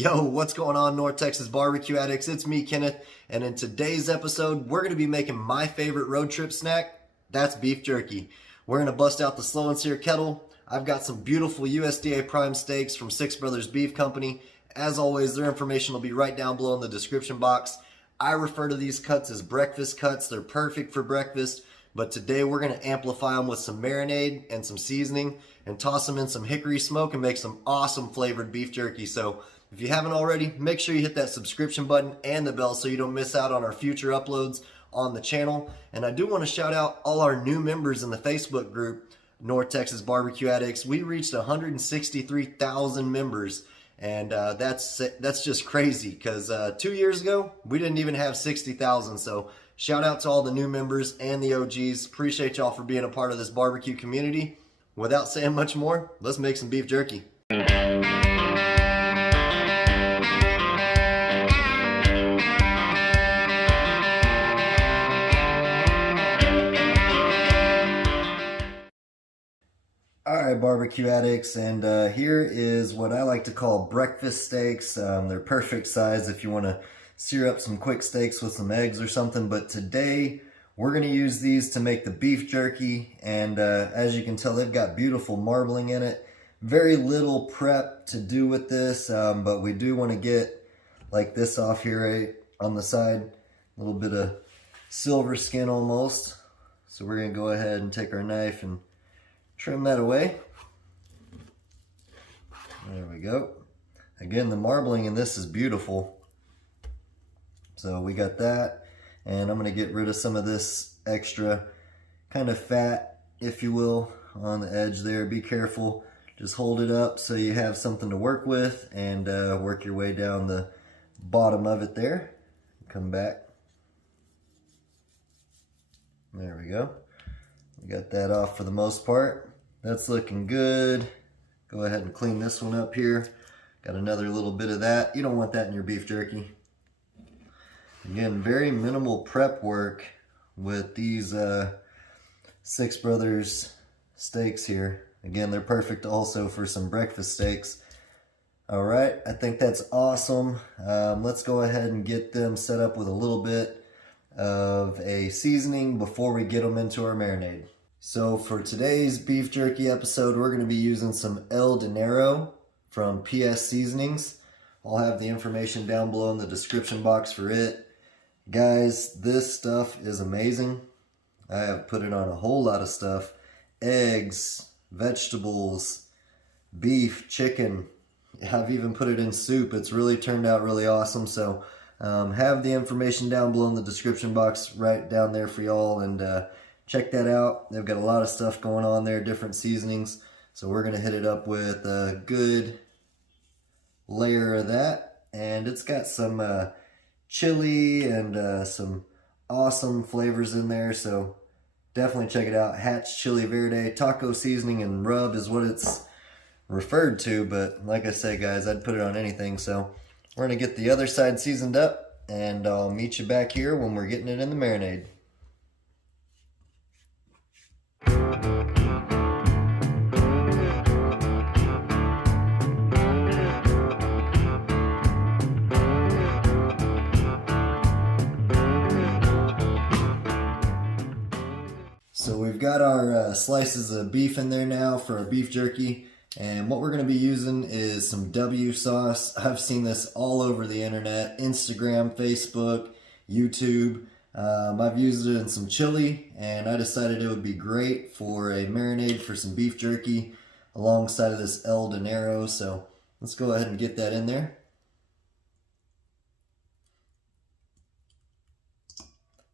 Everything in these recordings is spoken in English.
Yo, what's going on, North Texas barbecue addicts? It's me, Kenneth, and in today's episode, we're going to be making my favorite road trip snack. That's beef jerky. We're going to bust out the slow and sear kettle. I've got some beautiful USDA Prime Steaks from Six Brothers Beef Company. As always, their information will be right down below in the description box. I refer to these cuts as breakfast cuts. They're perfect for breakfast, but today we're going to amplify them with some marinade and some seasoning and toss them in some hickory smoke and make some awesome flavored beef jerky. So if you haven't already, make sure you hit that subscription button and the bell so you don't miss out on our future uploads on the channel. And I do want to shout out all our new members in the Facebook group, North Texas Barbecue Addicts. We reached 163,000 members, and that's just crazy because 2 years ago, we didn't even have 60,000. So shout out to all the new members and the OGs. Appreciate y'all for being a part of this barbecue community. Without saying much more, let's make some beef jerky. Alright, barbecue addicts, and here is what I like to call breakfast steaks. They're perfect size if you want to sear up some quick steaks with some eggs or something, but today we're going to use these to make the beef jerky, and as you can tell, they've got beautiful marbling in it. Very little prep to do with this, but we do want to get like this off here right on the side. A little bit of silver skin almost. So we're going to go ahead and take our knife and trim that away. There we go. Again, the marbling in this is beautiful. So we got that, and I'm going to get rid of some of this extra kind of fat, if you will, on the edge there. Be careful. Just hold it up so you have something to work with, and work your way down the bottom of it there. Come back. There we go. We got that off for the most part. That's looking good. Go ahead and clean this one up here. Got another little bit of that. You don't want that in your beef jerky. Again, very minimal prep work with these Six Brothers steaks here. Again, they're perfect also for some breakfast steaks. All right, I think that's awesome. Let's go ahead and get them set up with a little bit of a seasoning before we get them into our marinade. So for today's beef jerky episode, we're going to be using some El Dinero from PS Seasonings. I'll have the information down below in the description box for it. Guys, this stuff is amazing. I have put it on a whole lot of stuff. Eggs, vegetables, beef, chicken. I've even put it in soup. It's really turned out really awesome. So have the information down below in the description box right down there for y'all, and check that out. They've got a lot of stuff going on there, different seasonings. So we're going to hit it up with a good layer of that. And it's got some chili and some awesome flavors in there. So definitely check it out. Hatch Chili Verde, taco seasoning and rub is what it's referred to. But like I say, guys, I'd put it on anything. So we're going to get the other side seasoned up, and I'll meet you back here when we're getting it in the marinade. So we've got our slices of beef in there now for our beef jerky, and what we're going to be using is some W sauce. I've seen this all over the internet, Instagram, Facebook, YouTube. I've used it in some chili, and I decided it would be great for a marinade for some beef jerky alongside of this El Dinero. So let's go ahead and get that in there.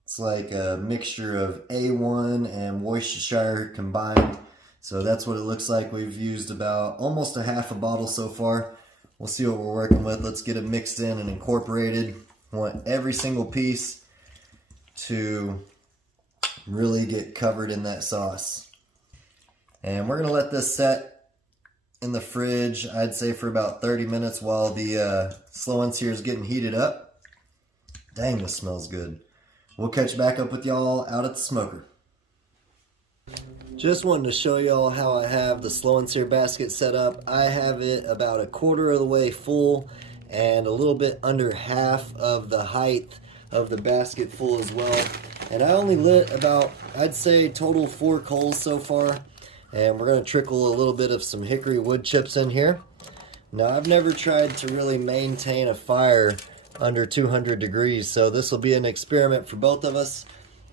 It's like a mixture of A1 and Worcestershire combined. So that's what it looks like. We've used about almost a half a bottle so far. We'll see what we're working with. Let's get it mixed in and incorporated. I want every single piece to really get covered in that sauce. And we're going to let this set in the fridge, I'd say for about 30 minutes while the slow and sear is getting heated up. Dang, this smells good. We'll catch back up with y'all out at the smoker. Just wanted to show y'all how I have the slow and sear basket set up. I have it about a quarter of the way full, and a little bit under half of the height of the basket full as well. And I only lit about, I'd say, total 4 coals so far. And we're going to trickle a little bit of some hickory wood chips in here. Now, I've never tried to really maintain a fire under 200 degrees, so this will be an experiment for both of us.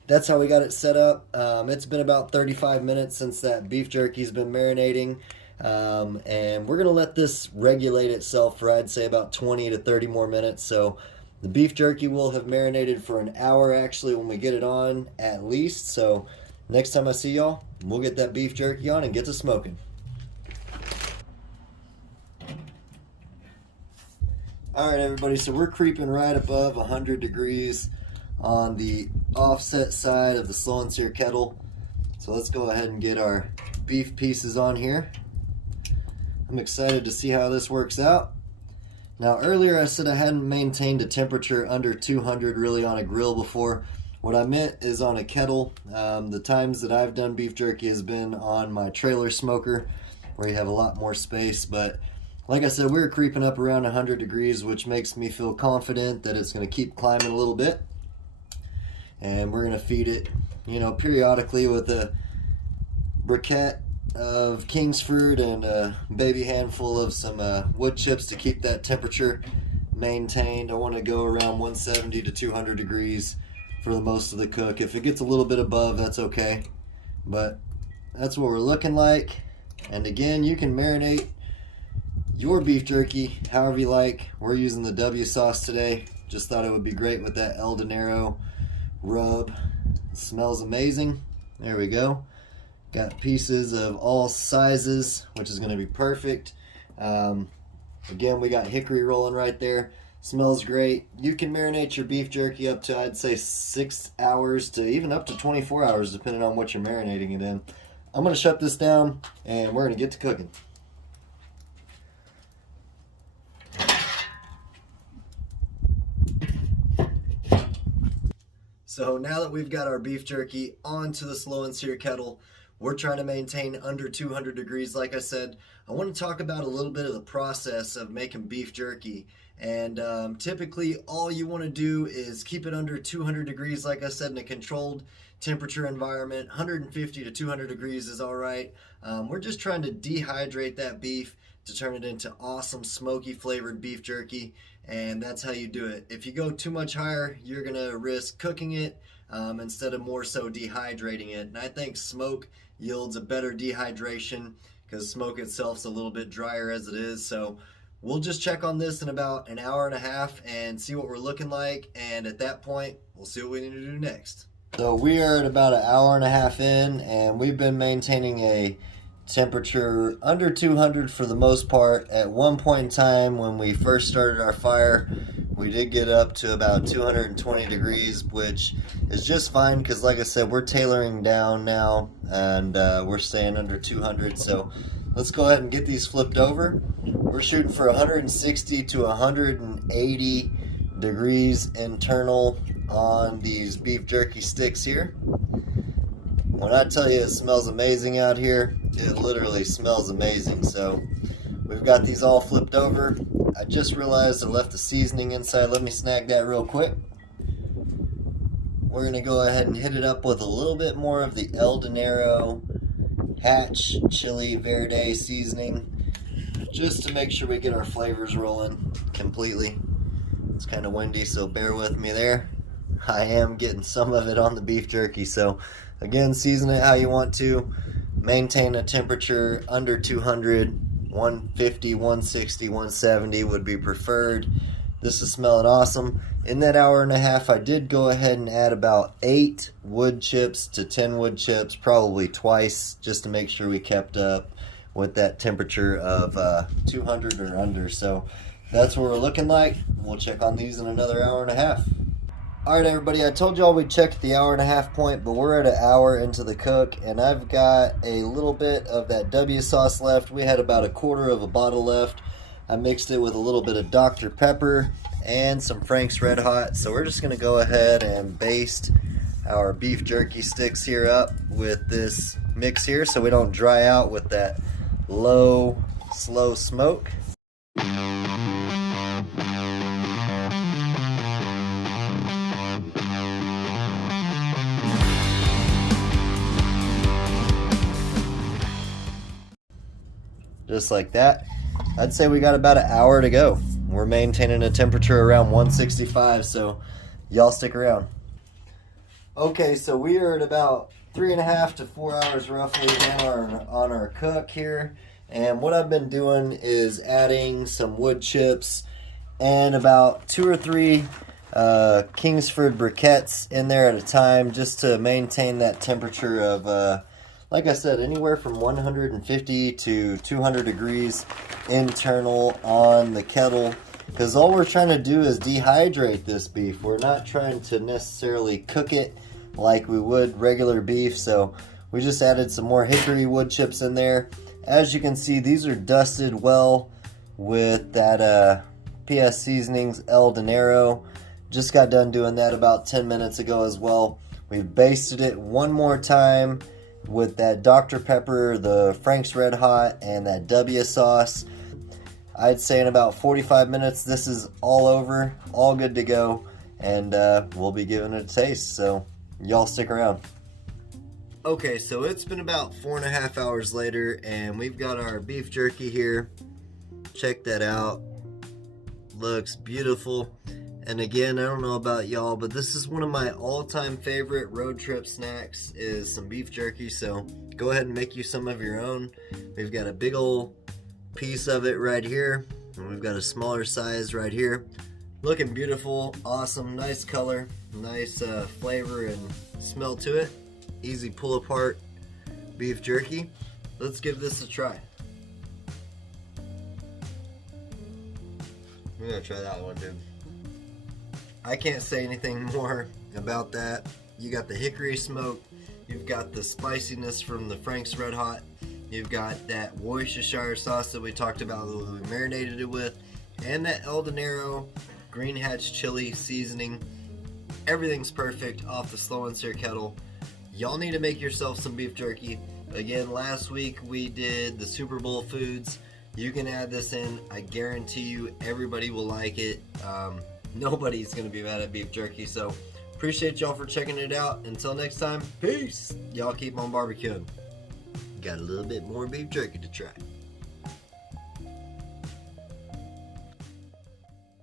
That's how we got it set up. It's been about 35 minutes since that beef jerky's been marinating. And we're going to let this regulate itself for, I'd say, about 20 to 30 more minutes. So the beef jerky will have marinated for an hour actually when we get it on at least. So next time I see y'all, we'll get that beef jerky on and get to smoking. Alright everybody, so we're creeping right above 100 degrees on the offset side of the slow and sear kettle. So let's go ahead and get our beef pieces on here. I'm excited to see how this works out. Now earlier I said I hadn't maintained a temperature under 200 really on a grill before. What I meant is on a kettle. The times that I've done beef jerky has been on my trailer smoker where you have a lot more space, but like I said, we're creeping up around 100 degrees, which makes me feel confident that it's going to keep climbing a little bit. And we're going to feed it, you know, periodically with a briquette of Kingsford and a baby handful of some wood chips to keep that temperature maintained. I want to go around 170 to 200 degrees for the most of the cook. If it gets a little bit above, that's okay. But that's what we're looking like. And again, you can marinate your beef jerky however you like. We're using the W sauce today. Just thought it would be great with that El Dinero rub. It smells amazing. There we go. Got pieces of all sizes, which is going to be perfect. Again, we got hickory rolling right there. Smells great. You can marinate your beef jerky up to, I'd say, 6 hours to even up to 24 hours depending on what you're marinating it in. I'm going to shut this down and we're going to get to cooking. So now that we've got our beef jerky onto the slow and sear kettle, we're trying to maintain under 200 degrees. Like I said, I want to talk about a little bit of the process of making beef jerky. And typically all you want to do is keep it under 200 degrees, like I said, in a controlled temperature environment. 150 to 200 degrees is all right. We're just trying to dehydrate that beef to turn it into awesome smoky flavored beef jerky. And that's how you do it. If you go too much higher, you're gonna risk cooking it instead of more so dehydrating it. And I think smoke yields a better dehydration because smoke itself's a little bit drier as it is. So we'll just check on this in about an hour and a half and see what we're looking like. And at that point, we'll see what we need to do next. So we are at about an hour and a half in, and we've been maintaining a temperature under 200 for the most part. At one point in time when we first started our fire, we did get up to about 220 degrees, which is just fine because like I said, we're tailoring down now and we're staying under 200. So let's go ahead and get these flipped over. We're shooting for 160 to 180 degrees internal on these beef jerky sticks here. When I tell you it smells amazing out here, it literally smells amazing. So we've got these all flipped over. I just realized I left the seasoning inside. Let me snag that real quick. We're going to go ahead and hit it up with a little bit more of the El Dinero Hatch Chili Verde seasoning, just to make sure we get our flavors rolling completely. It's kind of windy, so bear with me there. I am getting some of it on the beef jerky. So again, season it how you want to. Maintain a temperature under 200. 150, 160, 170 would be preferred. This is smelling awesome. In that hour and a half, I did go ahead and add about 8 wood chips to 10 wood chips, probably twice, just to make sure we kept up with that temperature of 200 or under. So that's what we're looking like. We'll check on these in another hour and a half. Alright everybody, I told y'all we'd check at the hour and a half point, but we're at an hour into the cook, and I've got a little bit of that W sauce left. We had about a quarter of a bottle left. I mixed it with a little bit of Dr. Pepper and some Frank's Red Hot. So we're just going to go ahead and baste our beef jerky sticks here up with this mix here so we don't dry out with that low, slow smoke. just like that. I'd say we got about an hour to go. We're maintaining a temperature around 165, so y'all stick around. Okay, so we are at about 3.5 to 4 hours roughly on our cook here. And what I've been doing is adding some wood chips and about 2 or 3 Kingsford briquettes in there at a time, just to maintain that temperature of, like I said, anywhere from 150 to 200 degrees internal on the kettle. Because all we're trying to do is dehydrate this beef. We're not trying to necessarily cook it like we would regular beef. So we just added some more hickory wood chips in there. As you can see, these are dusted well with that PS Seasonings El Dinero. Just got done doing that about 10 minutes ago as well. We've basted it one more time with that Dr. Pepper, the Frank's Red Hot, and that W sauce. I'd say in about 45 minutes this is all over, all good to go, and we'll be giving it a taste, so y'all stick around. Okay, so it's been about 4.5 hours later, and we've got our beef jerky here. Check that out. Looks beautiful. And again, I don't know about y'all, but this is one of my all-time favorite road trip snacks, is some beef jerky. So go ahead and make you some of your own. We've got a big old piece of it right here, and we've got a smaller size right here. Looking beautiful, awesome, nice color, nice flavor and smell to it. Easy pull apart beef jerky. Let's give this a try. We're gonna try that one, dude. I can't say anything more about that. You got the hickory smoke, you've got the spiciness from the Frank's Red Hot, you've got that Worcestershire sauce that we talked about that we marinated it with, and that El Dinero Green Hatch chili seasoning. Everything's perfect off the slow and sear kettle. Y'all need to make yourself some beef jerky. Again, last week we did the Super Bowl foods. You can add this in. I guarantee you everybody will like it. Nobody's going to be mad at beef jerky. So appreciate y'all for checking it out. Until next time, peace. Y'all keep on barbecuing. Got a little bit more beef jerky to try.